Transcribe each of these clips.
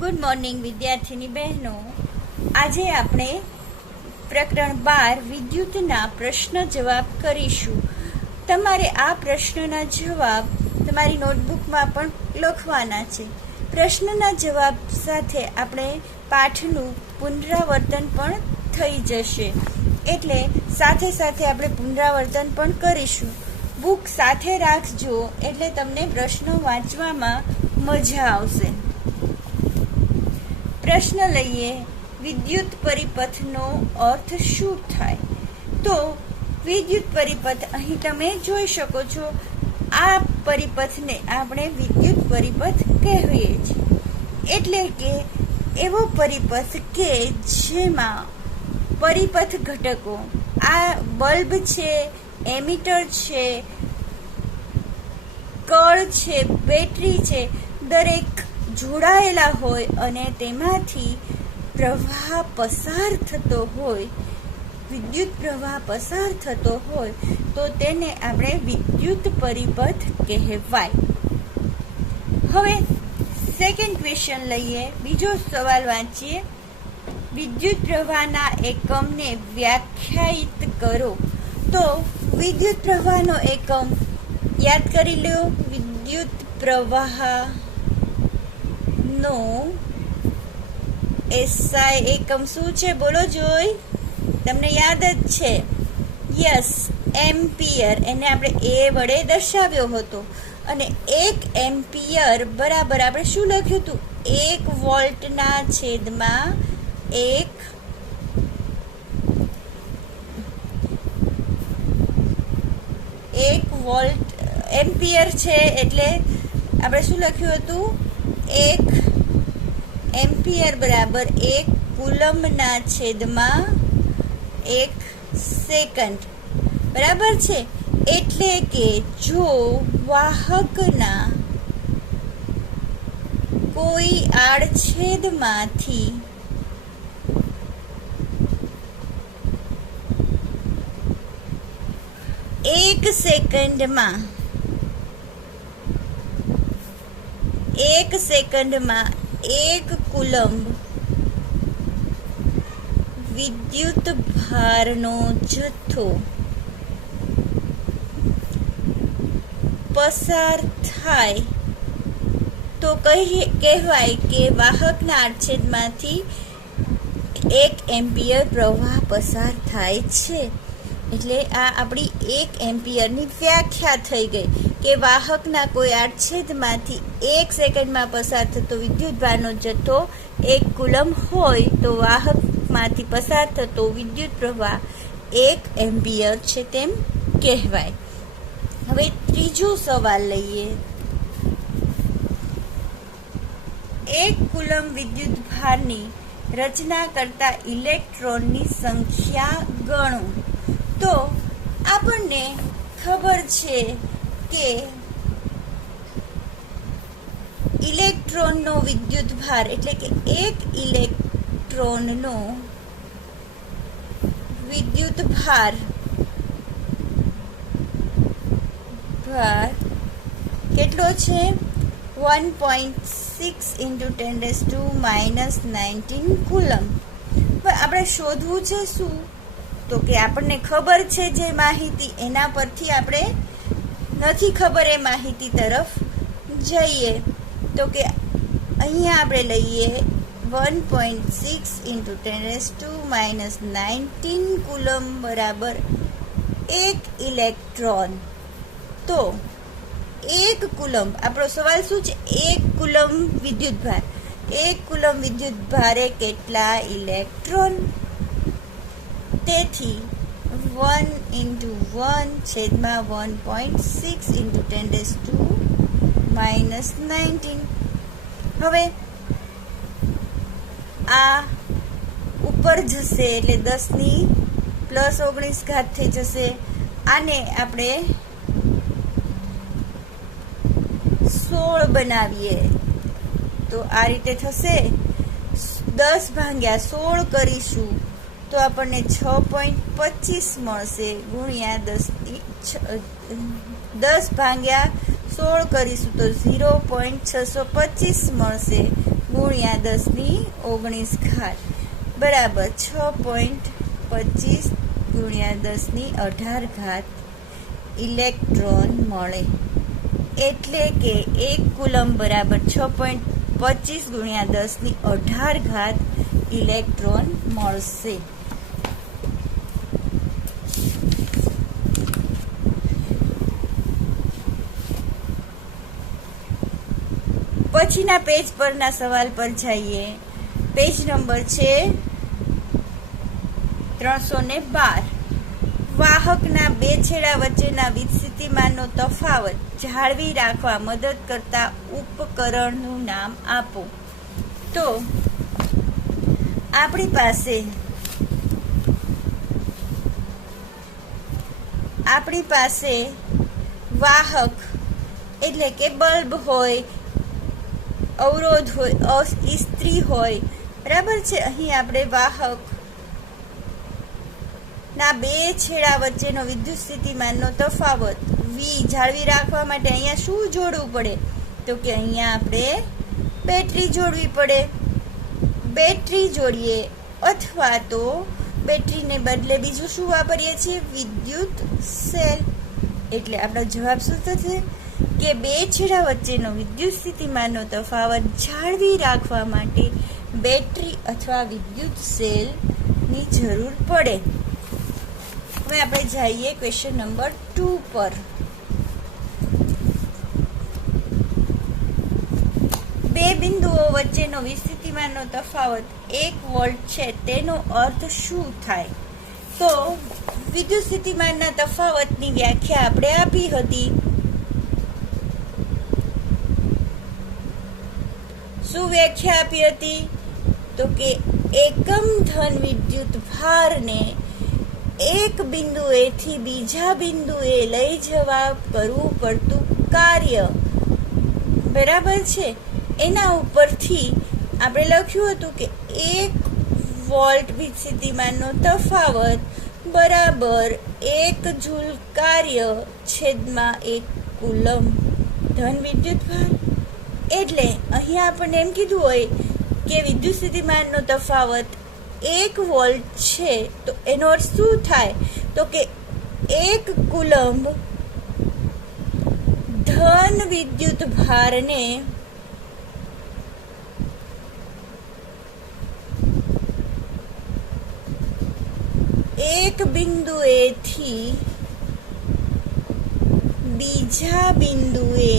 Good morning વિદ્યાર્થીની બહેનો. આજે આપણે પ્રકરણ 12 વિદ્યુતના પ્રશ્ન જવાબ કરીશું. તમારે આ પ્રશ્નના જવાબ તમારી નોટબુકમાં પણ લખવાના છે. પ્રશ્નના જવાબ સાથે આપણે પાઠનું પુનરાવર્તન પણ થઈ જશે, એટલે સાથે સાથે આપણે પુનરાવર્તન પણ કરીશું. બુક સાથે રાખજો, એટલે તમને પ્રશ્નો વાંચવામાં મજા આવશે. પ્રશ્ન લઈએ, વિદ્યુત પરિપથનો અર્થ શું થાય? તો વિદ્યુત પરિપથ અહીં તમે જોઈ શકો છો. આ પરિપથને આપણે વિદ્યુત પરિપથ કહેવીએ છીએ. એટલે કે એવો પરિપથ કે જેમાં પરિપથ ઘટકો, આ બલ્બ છે, એમીટર છે, કળ છે, બેટરી છે, દરેક જોડાયેલા હોય અને તેમાંથી પ્રવાહ પસાર થતો હોય, વિદ્યુત પ્રવાહ પસાર થતો હોય તો તેને આપણે વિદ્યુત પરિપથ કહેવાય. હવે સેકન્ડ ક્વેશ્ચન લઈએ, બીજો સવાલ વાંચીએ. વિદ્યુત પ્રવાહના એકમને વ્યાખ્યાયિત કરો. તો વિદ્યુત પ્રવાહનો એકમ યાદ કરી લો. વિદ્યુત પ્રવાહ નો એસઆઈ એકમ શું છે? બોલો જોઈ, તમને યાદ જ છે. Yes, ampere. એને આપણે એ વડે દર્શાવ્યો હતો. અને 1 એમ્પિયર બરાબર આપણે શું લખ્યું હતું? 1 વોલ્ટના છેદમાં 1 વોલ્ટ એમ્પિયર છે. એટલે આપણે શું લખ્યું હતું? 1 એમ્પિયર બરાબર 1 કુલમ્બના છેદમાં 1 સેકન્ડ. બરાબર છે. એટલે કે જો વાહકના કોઈ આડછેદમાંથી એક સેકન્ડમાં 1 કુલમ્બ વિદ્યુત ભારનો જથ્થો પસાર થાય તો કહેવાય કે વાહકના આડછેદમાંથી 1 એમ્પિયર પ્રવાહ પસાર થાય છે. એટલે આ આપણી 1 એમ્પિયરની વ્યાખ્યા થઈ ગઈ કે વાહકના કોઈ આડછેદમાંથી 1 સેકન્ડમાં પસાર થતો વિદ્યુતભારનો જથ્થો 1 કુલમ્બ હોય તો વાહકમાંથી પસાર થતો વિદ્યુત પ્રવાહ 1 એમ્પિયર છે તેમ કહેવાય. હવે ત્રીજો સવાલ લઈએ. 1 કુલમ્બ વિદ્યુતભારની રચના કરતા ઇલેક્ટ્રોનની સંખ્યા ગણો. તો આપણને ખબર છે કે ઇલેક્ટ્રોનનો વિદ્યુતભાર એટલે કે 1 ઇલેક્ટ્રોનનો વિદ્યુતભાર કેટલો છે? 1.6 × 10⁻⁻19 કુલમ્બ. હવે આપણે શોધવું છે શું? તો કે આપણને ખબર છે જે માહિતી, એના પરથી આપણે નથી ખબર એ માહિતી તરફ જઈએ. તો કે અહીંયા આપણે લઈએ 1.6 × 10⁻⁻19 કુલમ્બ બરાબર 1 ઇલેક્ટ્રોન. તો 1 કુલમ્બ, આપણો સવાલ શું છે? 1 કુલમ્બ વિદ્યુતભાર. 1 કુલમ્બ વિદ્યુતભારે કેટલા ઇલેક્ટ્રોન? તેથી 1 × 1/1.6 × 10⁻⁻19. હવે આ ઉપર જશે એટલે 10⁻+19 થઈ જશે. આને આપણે 16 બનાવીએ તો આ રીતે થશે. 10/16 કરીશું તો આપણને 6.25 મળશે ગુણ્યા 10/16 કરીશું તો 0.625 મળશે ગુણ્યા 10⁻19 બરાબર 6.25 ગુણ્યા 1018 ઇલેક્ટ્રોન મળે. એટલે કે 1 કુલમ બરાબર 6.25 ગુણ્યા 1018 ઇલેક્ટ્રોન મળશે. પછીના પેજ પરના સવાલ પર જઈએ. પેજ નંબર છે 312. વાહકના બે છેડા વચ્ચેના વિસ્થિતિમાનનો તફાવત જાળવી રાખવા મદદ કરતા ઉપકરણનું નામ આપો. તો આપણી પાસે વાહક એટલે કે બલ્બ હોય, અવરોધ હોય, ઇસ્ત્રી હોય, બરાબર છે. અહીં આપણે વાહક ના બે છેડા વચ્ચેનો વિદ્યુત સ્થિતિમાનનો તફાવત વી જાળવી રાખવા માટે અહીંયા શું જોડવું પડે? તો કે અહીંયા આપણે બેટરી જોડવી પડે. બેટરી જોડીએ અથવા તો બેટરીને બદલે બીજું શું વાપરીએ છીએ? વિદ્યુત સેલ. એટલે આપણો જવાબ શું થશે? કે બે છેડા વચ્ચેનો વિદ્યુત સ્થિતિમાનનો તફાવત જાળવી રાખવા માટે બેટરી અથવા વિદ્યુત સેલની જરૂર પડે. હવે આપણે જઈએ ક્વેશ્ચન નંબર 2 પર. બે બિંદુઓ વચ્ચેનો વિસ્થિતિમાનનો તફાવત 1 વોલ્ટ છે, તેનો અર્થ શું થાય? તો વિદ્યુત સ્થિતિમાનના તફાવતની વ્યાખ્યા આપણે આપી હતી. શું વ્યાખ્યા આપી હતી? તો કે એકમ ધન વિદ્યુત ભારને એક બિંદુએથી બીજા બિંદુએ લઈ જવા કરવું પડતું કાર્ય, બરાબર છે. એના ઉપરથી આપણે લખ્યું હતું કે 1 વોલ્ટ વિસ્થિતિમાનનો તફાવત બરાબર 1 જૂલ કાર્ય છેદમાં 1 કુલમ ધન વિદ્યુત ભાર. એટલે અહીંયા આપણને એમ કીધું હોય કે વિદ્યુત સ્થિતિમાનનો તફાવત 1 વોલ્ટ છે, તો એનો અર્થ શું થાય? તો કે 1 કુલમ ધન વિદ્યુત ભારને એક બિંદુએથી બીજા બિંદુએ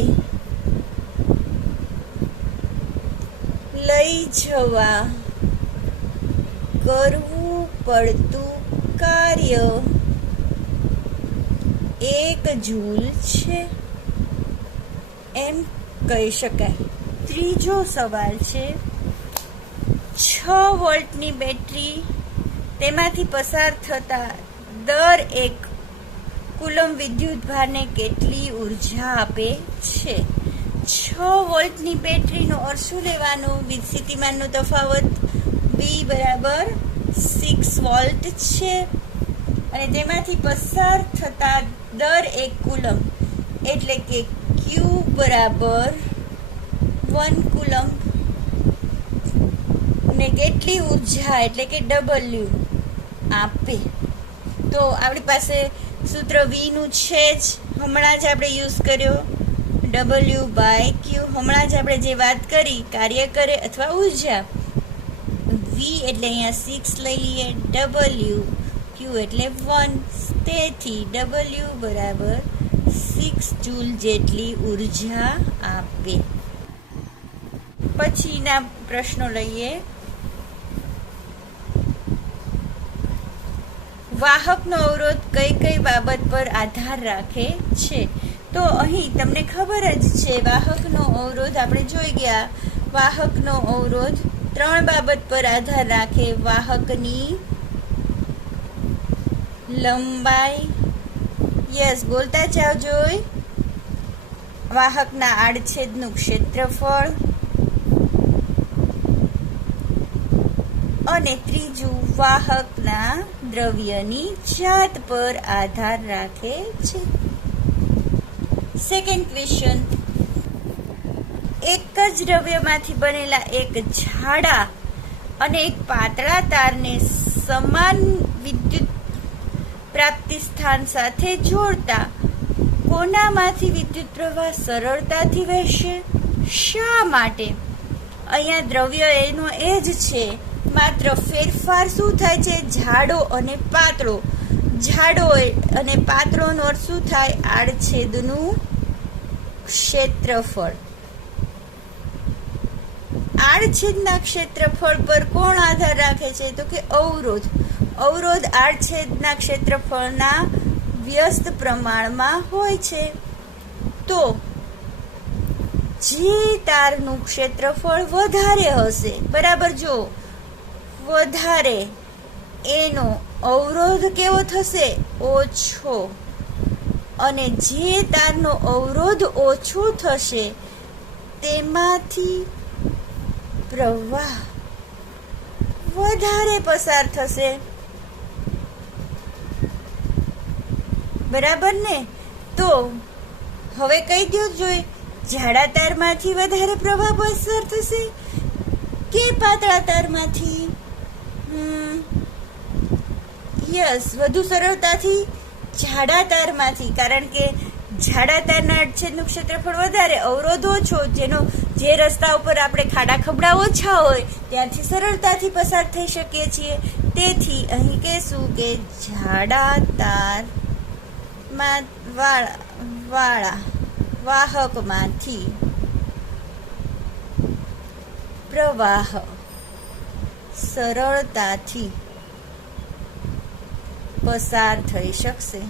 લઈ જવા કરવું પડતું કાર્ય 1 જૂલ છે, એમ કહી શકાય. ત્રીજો સવાલ છે 6 વોલ્ટની બેટરી, તેમાંથી પસાર થતા દર 1 કુલમ વિદ્યુત ભારને કેટલી ઉર્જા આપે છે? 6 વોલ્ટની બેટરીનો અર્થ શું લેવાનો? સ્થિતિમાનનો તફાવત બી બરાબર 6 વોલ્ટ છે અને તેમાંથી પસાર થતા દર 1 કુલમ એટલે કે ક્યુ બરાબર 1 કુલમ ને કેટલી ઉર્જા એટલે કે ડબલ્યુ આપે? તો આપણી પાસે સૂત્ર વી નું છે જ, હમણાં જ આપણે યુઝ કર્યો. W/Q હમણાં જ આપણે જે વાત કરી, કાર્ય કરે અથવા ઉર્જા. વી એટલે અહીંયા 6 લઈ લઈએ, W Q એટલે 1, તેથી W બરાબર 6 જૂલ જેટલી ઉર્જા આપે. પછીના પ્રશ્નો લઈએ. વાહકનો અવરોધ કઈ કઈ બાબત પર આધાર રાખે છે? તો અહીં તમને ખબર જ છે, વાહકનો અવરોધ આપણે જોઈ ગયા. વાહકનો અવરોધ 3 બાબત પર આધાર રાખે. વાહકની લંબાઈ, યસ બોલતા જાઓ જોઈ, વાહકના આડછેદનું ક્ષેત્રફળ અને ત્રીજું વાહકના દ્રવ્યની જાત પર આધાર રાખે છે. સેકન્ડ ક્વેશ્ચન, એક જ દ્રવ્યમાંથી બનેલા એક જાડા અને એક પાતળા તારને સમાન વિદ્યુત પ્રાપ્તિ સ્થાન સાથે જોડતા કોનામાંથી વિદ્યુત પ્રવાહ સરળતાથી વહેશે? શા માટે? અહીંયા દ્રવ્ય એનો એ જ છે, માત્ર ફેરફાર શું થાય છે? જાડો અને પાતળો. જાડો અને પાતળોનો અર્થ શું થાય? આડછેદનું ક્ષેત્રફળ. આડછેદના ક્ષેત્રફળ પર કોણ આધાર રાખે છે? તો કે અવરોધ. અવરોધ આડછેદના ક્ષેત્રફળના વ્યસ્ત પ્રમાણમાં હોય છે. તો જે તારનું ક્ષેત્રફળ વધારે હશે, બરાબર, જો વધારે, એનો અવરોધ કેવો થશે? ઓછો. અને જે તારનો અવરોધ ઓછો થશે તેમાંથી પ્રવાહ વધારે પસાર થશે, બરાબર ને? તો હવે કહી દો, જોઈએ જાડા તારમાંથી વધારે પ્રવાહ પસાર થશે કે પાતળા તારમાંથી? યસ, વધુ સરળતાથી જાડા તારમાંથી, કારણ કે જાડા તારના આડછેદનું ક્ષેત્રફળ વધારે, અવરોધ ઓછો, જે રસ્તા ઉપર આપણે ખાડા ખબડા ઓછા હોય ત્યાંથી સરળતાથી પસાર થઈ શકીએ છીએ. તેથી અહીં કહેશું કે જાડા તાર વાળા વાહકમાંથી પ્રવાહ સરળતાથી પસાર થઈ શકશે.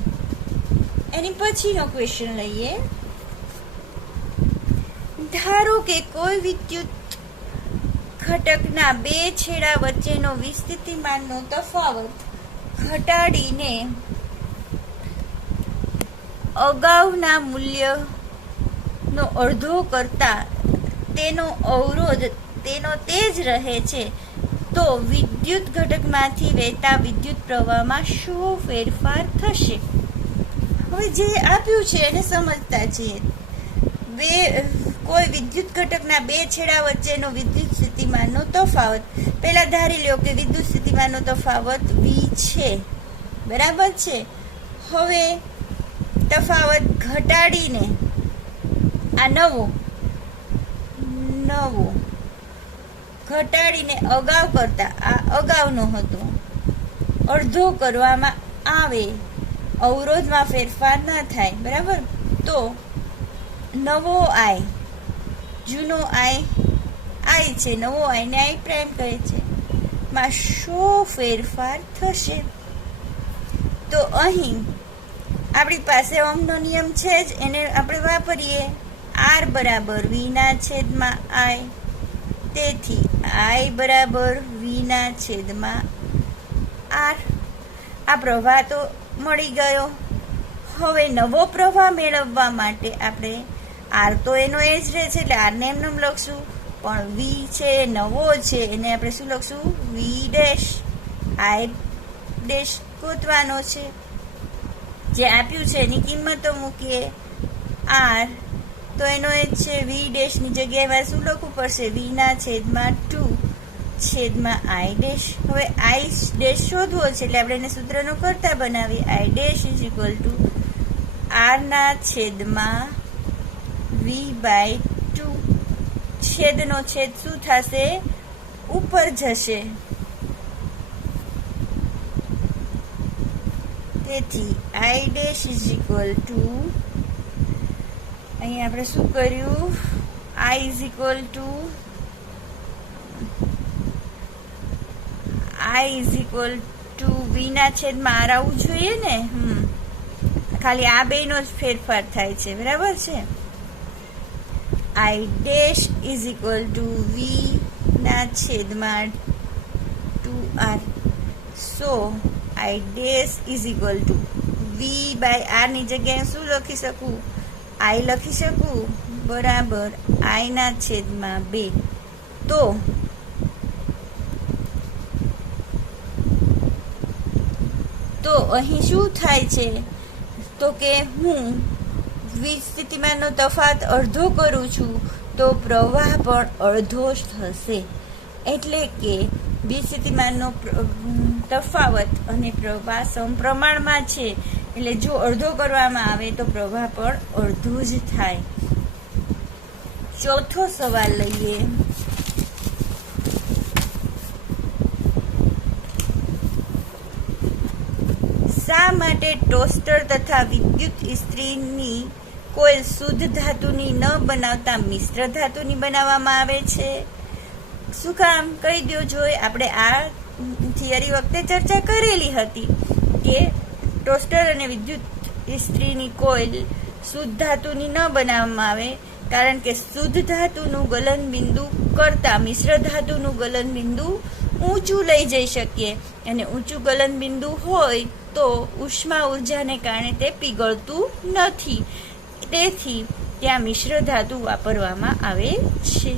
એની પછીનો ક્વેશ્ચન લઈએ. ધારો કે કોઈ વિદ્યુત ઘટકના બે છેડા વચ્ચેનો વિસ્થિતિમાનનો તફાવત ઘટાડીને અગાઉના મૂલ્યનો અડધો કરતા તેનો અવરોધ તેનો તે જ રહે છે, તો વિદ્યુત ઘટકમાંથી વહેતા વિદ્યુત પ્રવાહમાં શું ફેરફાર થશે? હવે જે આપ્યું છે એને સમજતા છીએ. કોઈ વિદ્યુત ઘટકના બે છેડા વચ્ચેનો વિદ્યુત સ્થિતિમાનનો તફાવત, પહેલા ધારી લો કે વિદ્યુત સ્થિતિમાનનો તફાવત V છે, બરાબર છે. હવે તફાવત ઘટાડીને આ નવો ઘટાડીને અગાઉ કરતા, આ અગાઉનો હતો, અડધો કરવામાં આવે, અવરોધમાં ફેરફાર ન થાય, બરાબર. તો નવો આઈ, જૂનો આઈ છે, નવો આઈને આઈ પ્રાઇમ કહે છે, માં શું ફેરફાર થશે? તો અહીં આપણી પાસે ઓહમનો નિયમ છે જ, એને આપણે વાપરીએ. R બરાબર V ના છેદમાં I, તેથી I બરાબર V ના છેદમાં R. આ પ્રવાહ તો મળી ગયો. હવે નવો પ્રવાહ મેળવવા માટે આપણે R તો એનો એ જ રહે છે, એટલે R ને એમને લખશું, પણ V છે નવો છે એને આપણે શું લખશું? V dash. I ડેશ ગોતવાનો છે. જે આપ્યું છે એની કિંમતો મૂકીએ. R તો એનો એ જ છે, V ડેશની જગ્યાએ શું લખવું પડશે? V ના છેદમાં 2 છેદમાં I ડેશ. હવે I ડેશ શોધવો છે એટલે આપણે એને સૂત્રનો કરતા બનાવીએ. I dash is equal two R ના છેદમાં V બાય 2. છેદનો છેદ શું થશે? ઉપર જશે. તેથી I dash is equal two, અહીં આપણે શું કર્યું? I is equal to V ના છેદમાં R આવવું જોઈએ ને. ખાલી આ બેનો જ ફેરફાર થાય છે, બરાબર છે. I dash is equal to V ના છેદમાં 2R. So I dash is equal to V by R ની જગ્યાએ શું લખી શકું? I લખી શકું, બરાબર I ના છેદમાં 2. તો અહીં શું થાય છે? તો કે હું વીજ સ્થિતિમાનનો તફાવત અડધો કરું છું, તો પ્રવાહ પણ અડધો જ થશે. એટલે કે બી સ્થિતિમાનનો તફાવત અને પ્રવાહ સમપ્રમાણમાં છે, એટલે જો અડધો કરવામાં આવે તો પ્રવાહ પણ અડધો જ થાય. ચોથો સવાલ લઈએ. શા માટે ટોસ્ટર તથા વિદ્યુત ઇસ્ત્રીની કોઇલ શુદ્ધ ધાતુની ન બનાવતા મિશ્ર ધાતુની બનાવવામાં આવે છે? શું કામ? કહી દો જોઈ. આપણે આ થિયરી વખતે ચર્ચા કરેલી હતી કે ટોસ્ટર અને વિદ્યુત ઇસ્ત્રીની કોઇલ શુદ્ધ ધાતુની ન બનાવવામાં આવે, કારણ કે શુદ્ધ ધાતુનું ગલનબિંદુ કરતાં મિશ્ર ધાતુનું ગલનબિંદુ ઊંચું લઈ જઈ શકીએ, અને ઊંચું ગલનબિંદુ હોય તો ઉષ્મા ઉર્જાને કારણે તે પીગળતું નથી. તેથી ત્યાં મિશ્ર ધાતુ વાપરવામાં આવે છે.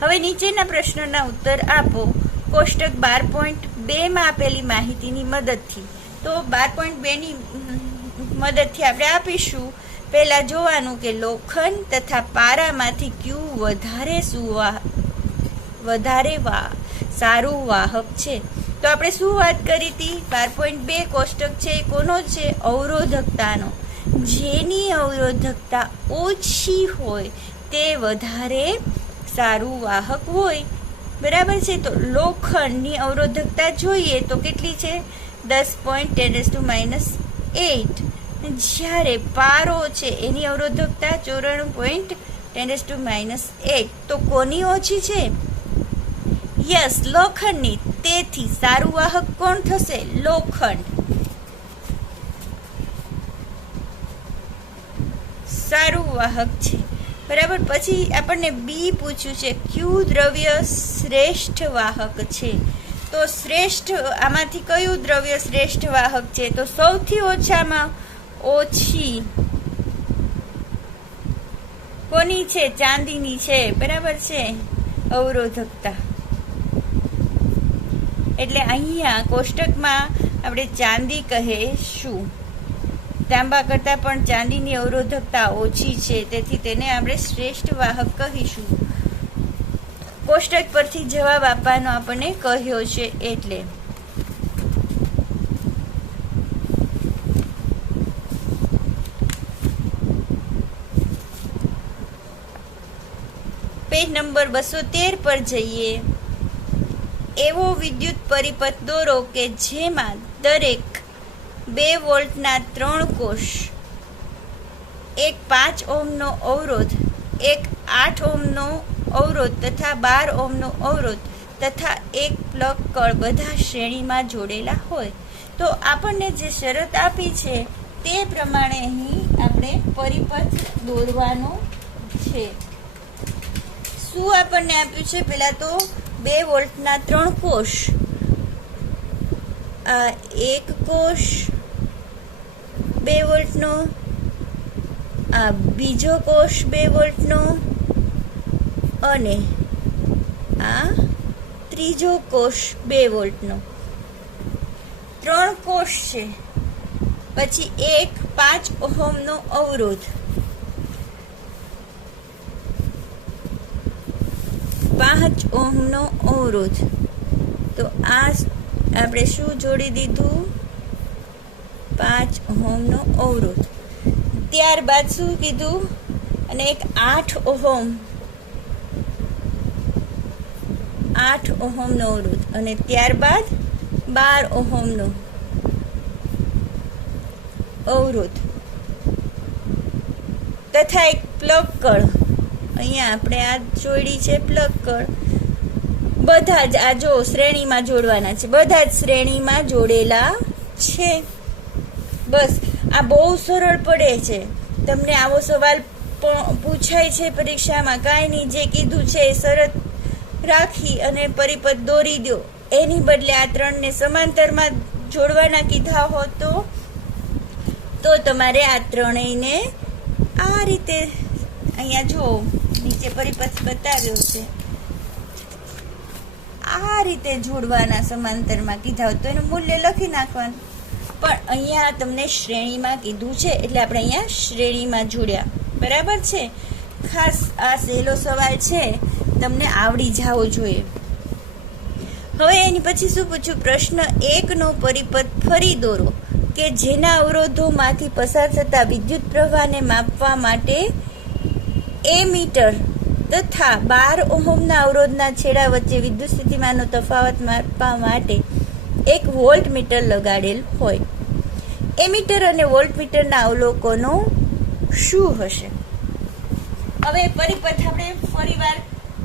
હવે નીચેના પ્રશ્નોના ઉત્તર આપો કોષ્ટક 12.2 આપેલી માહિતીની મદદથી. તો 12.2ની મદદથી આપણે આપીશું. પહેલા જોવાનું કે લોખંડ તથા પારામાંથી કયું વધારે સારું વાહક છે. તો આપણે શું વાત કરી હતી? 12.2 કોષ્ટક છે એ કોનો છે? અવરોધકતાનો. જેની અવરોધકતા ઓછી હોય તે વધારે સારું વાહક હોય. બરાબર છે. તો લોખંડની અવરોધકતા જોઈએ તો કેટલી છે? 10.10⁻8. જ્યારે પારો છે એની અવરોધકતા 94.10⁻8. તો કોની ઓછી છે? યસ, લોખંડની. તેથી સારું વાહક કોણ થશે? લોખંડ. સારું વાહક છે. બરાબર. પછી આપણને બી પૂછ્યું છે કયું દ્રવ્ય શ્રેષ્ઠ વાહક છે? તો શ્રેષ્ઠ આમાંથી કયું દ્રવ્ય શ્રેષ્ઠ વાહક છે? તો સૌથી ઓછામાં ઓછી કોની છે? ચાંદીની છે. બરાબર છે. અવરોધકતા. એટલે અહીંયા કોષ્ટકમાં આપણે ચાંદી કહેશું. તાંબા કરતાં પણ ચાંદીની અવરોધકતા ઓછી છે, તેથી તેને આપણે શ્રેષ્ઠ વાહક કહીશું. કોષ્ટક પરથી જવાબ આપવાનો આપણને કહ્યો છે એટલે. પેજ નંબર 213 પર જઈએ. એવો વિદ્યુત પરિપથ દોરો કે જેમાં દરેક 2 વોલ્ટના 3 કોષ, એક 5 ઓહ્મનો અવરોધ, એક 8 ઓહ્મનો અવરોધ તથા 12 ઓહ્મનો અવરોધ તથા એક પ્લગ કળ બધા શ્રેણીમાં જોડેલા હોય. તો આપણને જે શરત આપી છે તે પ્રમાણે અહીં આપણે પરિપથ દોરવાનો છે. શું આપણને આપ્યું છે? પહેલા તો 2 વોલ્ટના 3 કોષ. આ એક કોષ 2 વોલ્ટનો, આ બીજો કોષ 2 વોલ્ટનો, અને આ ત્રીજો કોષ 2 વોલ્ટનો. 3 કોષ છે. પછી એક 5 ઓહ્મનો અવરોધ, 5 ઓહ્મનો અવરોધ. તો આ આપણે શું જોડી દીધું? 5 ઓહ્મનો અવરોધ. ત્યારબાદ શું કીધું? અને એક 8 ઓહ્મનો અવરોધ, અને ત્યારબાદ 12 ઓહ્મનો અવરોધ તથા એક પ્લગ કળ. અહીંયા આપણે આ જોડી છે પ્લગ કળ. બધા જ આ જો શ્રેણીમાં જોડવાના છે. બધા જ શ્રેણીમાં જોડેલા છે. બસ આ બહુ સરળ પડે છે. તમને આવો સવાલ પૂછાય છે પરીક્ષામાં, કાંઈ નહીં, જે કીધું છે એ શરત રાખી અને પરિપથ દોરી દો. એની બદલે આ 3ને સમાંતરમાં જોડવાના કીધા હોત તો તમારે આ ત્રણેયને આ રીતે, અહીંયા જો નીચે પરિપથ બતાવ્યો છે, આ રીતે જોડવાના સમાંતરમાં કીધા હોત તો એનું મૂલ્ય લખી નાખવાનું. પણ અહીંયા તમને શ્રેણીમાં કીધું છે એટલે આપણે અહીંયા શ્રેણીમાં જોડ્યા. બરાબર છે. ખાસ આ સહેલો સવાલ છે, તમને આવડી જવો જોઈએ. હવે એની પછી શું પૂછ્યું? પ્રશ્ન 1 નો પરિપથ ફરી દોરો કે જેના અવરોધોમાંથી પસાર થતા વિદ્યુત પ્રવાહને માપવા માટે એમીટર તથા 12 ઓહમના અવરોધના છેડા વચ્ચે વિદ્યુત સ્થિતિમાનનો તફાવત માપવા માટે એક વોલ્ટમીટર લગાડેલ હોય. એમીટર અને વોલ્ટમીટરના અવલોકનો શું હશે? હવે પરિપથ આપણે ફરીવાર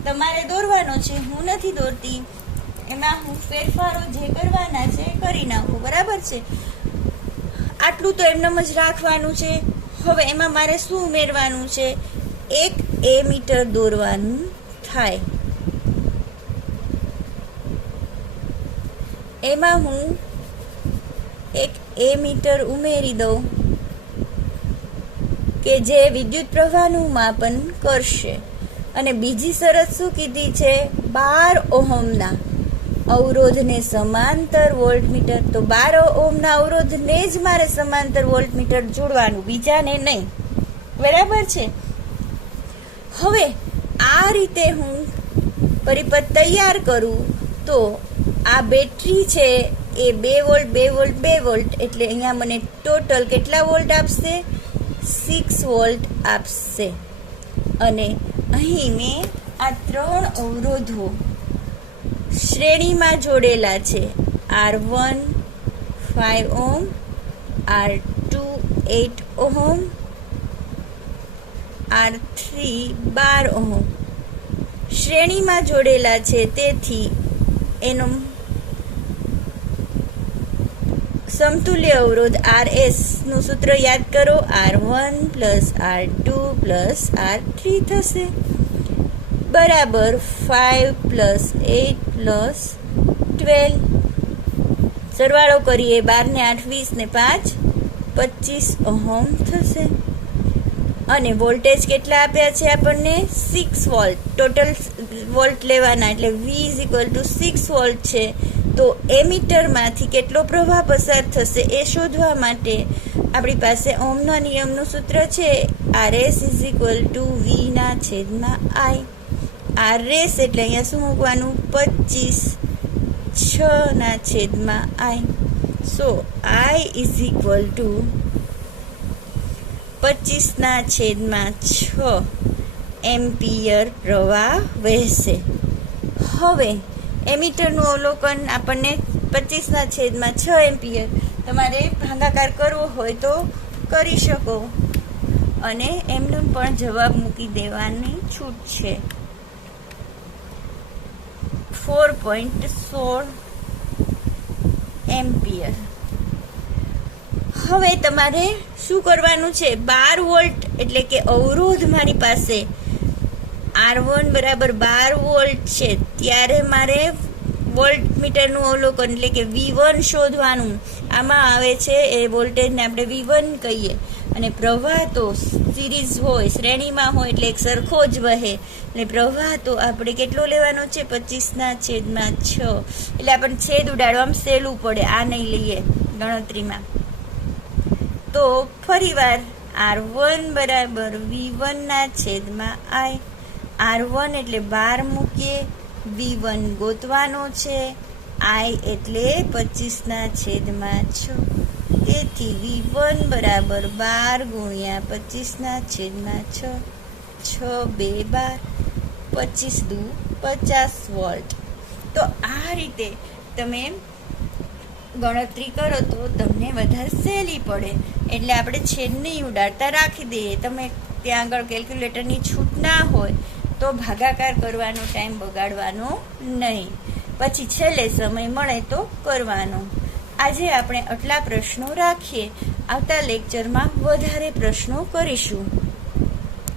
તમારે દોરવાનો છે, હું નથી દોરતી. એમાં હું ફેરફારો જે કરવાના છે કરી નાખું, બરાબર છે? આટલું તો એમનેમ જ રાખવાનું છે. હવે એમાં મારે શું ઉમેરવાનું છે? એક એમીટર દોરવાનું થાય. એમાં હું એક એમીટર ઉમેરી દઉં કે જે વિદ્યુત પ્રવાહનું માપન કરશે. અને બીજી શરત શું કીધી છે? 12 ઓહમના અવરોધને સમાંતર વોલ્ટમીટર. તો 12 ઓહમના અવરોધને જ મારે સમાંતર વોલ્ટમીટર જોડવાનું, બીજાને નહીં, બરાબર છે? હવે આ રીતે હું પરિપથ તૈયાર કરું તો આ બેટરી છે એ 2 વોલ્ટ 2 વોલ્ટ 2 વોલ્ટ, એટલે અહીંયા મને ટોટલ કેટલા વોલ્ટ આપશે? 6 વોલ્ટ આપશે. અને અહીં મેં આ 3 અવરોધો શ્રેણીમાં જોડેલા છે. R1 5 ohm, R2 8 ohm, R3 12 ohm શ્રેણીમાં જોડેલા છે. તેથી એનો સમતુલ્ય અવરોધ RS નું સૂત્ર યાદ કરો. R1 R2 R3 થશે, બરાબર 5 8 12. સરવાળો કરીએ, 12 ને 8 20 ને 5 25 ઓહમ થશે. અને વોલ્ટેજ કેટલા આપ્યા છે આપણને? 6 વોલ્ટ. ટોટલ વોલ્ટ લેવાના, એટલે V 6 વોલ્ટ છે. તો એમીટરમાંથી કેટલો પ્રવાહ પસાર થશે એ શોધવા માટે આપણી પાસે ઓહમના નિયમનું સૂત્ર છે. RS V ના છેદમાં I. RS એટલે અહીંયા શું મૂકવાનું? 25 6 ના છેદમાં I. સો I 25 ના છેદમાં 6 એમ્પિયર પ્રવાહ વહેશે. હવે એમીટરનું અવલોકન આપણને 25 ના છેદમાં 6 એમ્પિયર. તમારે ભાગાકાર કરવો હોય તો કરી શકો, અને એમનો પણ જવાબ મૂકી દેવાની છૂટ છે. 4.16 એમ્પિયર. હવે તમારે શું કરવાનું છે? 12 વોલ્ટ એટલે કે અવરોધ મારી પાસે R1 બરાબર 12 વોલ્ટ છે, ત્યારે મારે વોલ્ટમીટરનું અવલોકન એટલે કે V1 શોધવાનું. આમાં આવે છે એ વોલ્ટેજને આપણે V1 કહીએ, અને પ્રવાહ તો સિરીઝ હોય, શ્રેણીમાં હોય, એટલે એક સરખો જ વહે. એટલે પ્રવાહ તો આપણે કેટલો લેવાનો છે? 25 ના છેદમાં 6. એટલે આપણને છેદ ઉડાડવામાં સહેલું પડે, આ નહીં લઈએ ગણતરીમાં. તો ફરીવાર R1 બરાબર V1 ના છેદમાં I. R1 એટલે 12 મૂકીએ, V1 ગોતવાનો છે, I એટલે 25 ના છેદમાં 6. તેથી V1 બરાબર 12 ગુણ્યા 25 ના છેદમાં 6. 6 2 12, 25 દુ 50 વોલ્ટ. તો આ રીતે તમે ગણતરી કરો તો તમને વધારે સહેલી પડે. એટલે આપણે છેદ નહીં ઉડાડતા રાખી દઈએ. તમે ત્યાં આગળ કેલ્ક્યુલેટરની છૂટ ના હોય તો ભાગાકાર કરવાનો ટાઈમ બગાડવાનો નહીં, પછી છેલ્લે સમય મળે તો કરવાનો. આજે આપણે આટલા પ્રશ્નો રાખીએ. આવતા લેક્ચરમાં વધારે પ્રશ્નો કરીશું.